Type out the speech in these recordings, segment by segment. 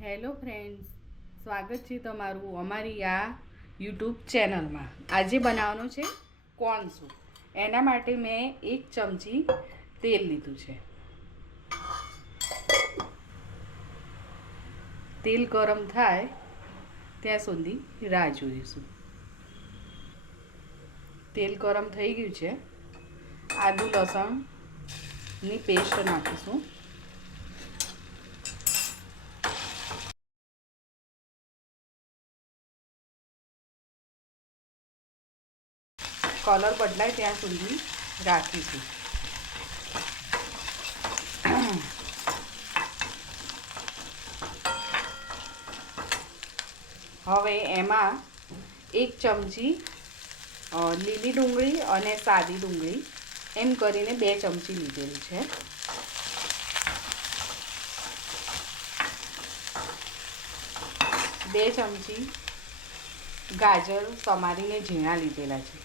Hello friends, સ્વાગત છે તમારું અમારી આ યુટ્યુબ ચેનલમાં। આજે બનાવવાનું છે કોર્ન સૂપ। એના માટે મેં 1 ચમચી તેલ લીધું છે। તેલ ગરમ થાય ત્યાં સુધી રાહ જોઈશું। તેલ ગરમ થઈ ગયું છે। આદુ લસણની પેસ્ટ નાખીશું। કલર બદલાય ત્યાં સુધી રાખીશું। હવે એમાં 1 ચમચી લીલી ડુંગળી અને સાદી ડુંગળી એમ કરીને 2 ચમચી લીધેલી છે। બે ચમચી ગાજર સમારીને ઝીણા લીધેલા છે।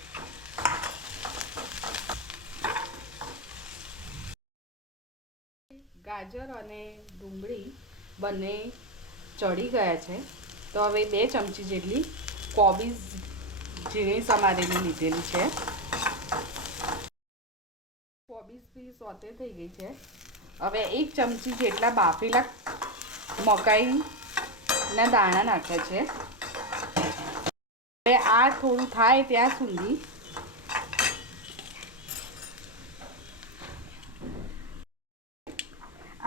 ગાજર અને ડુંગળી બંને ચડી ગયા છે તો હવે 2 ચમચી જેટલી કોબીજ ઝીણી સમારેલી લીધેલી છે। કોબીજ બી સોતે થઈ ગઈ છે। હવે 1 ચમચી જેટલા બાફેલા મકાઈના દાણા નાખ્યા છે। હવે આ થોડું થાય ત્યાં સુધી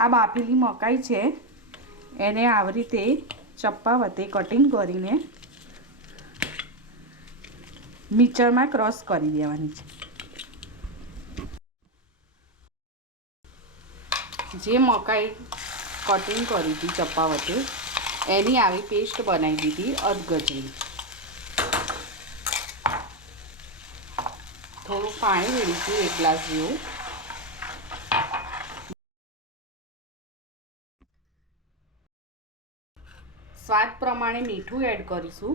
આ બાફેલી મકાઈ છે એને આવી રીતે ચપ્પા વડે કટિંગ કરીને મિક્સરમાં ક્રશ કરી દેવાની છે। જે મકાઈ કટિંગ કરી હતી ચપ્પા વડે એની આવી પેસ્ટ બનાવી દીધી અધગચરી। થોડું પાણી રેડીશું 1 ગ્લાસ જેવું। સ્વાદ પ્રમાણે મીઠું એડ કરીશું।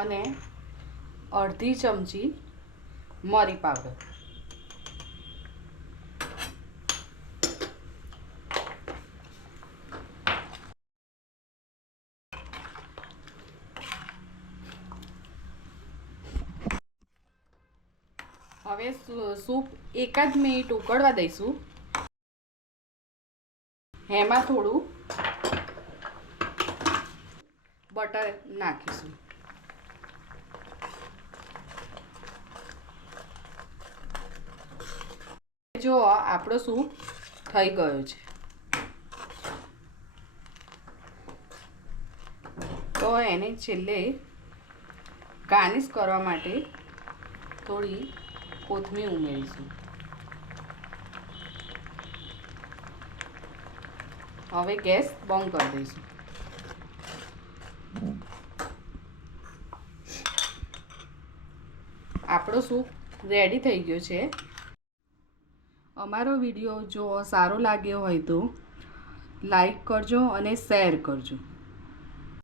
અને અડધી ચમચી મરી પાવડર। હવે સૂપ 1 જ મિનિટ ઉકળવા દઈશું। એમાં થોડું બટર નાખીશું। જો આપણો સૂપ થઈ ગયો છે તો એને છેલ્લે ગાર્નિશ કરવા માટે થોડી કોથમીર ઉમેરીશું। હવે ગેસ બંધ કરી દઈશું। આપણો સૂપ રેડી થઈ ગયો છે। અમારો વિડીયો જો સારો લાગ્યો હોય તો લાઈક કરજો અને શેર કરજો।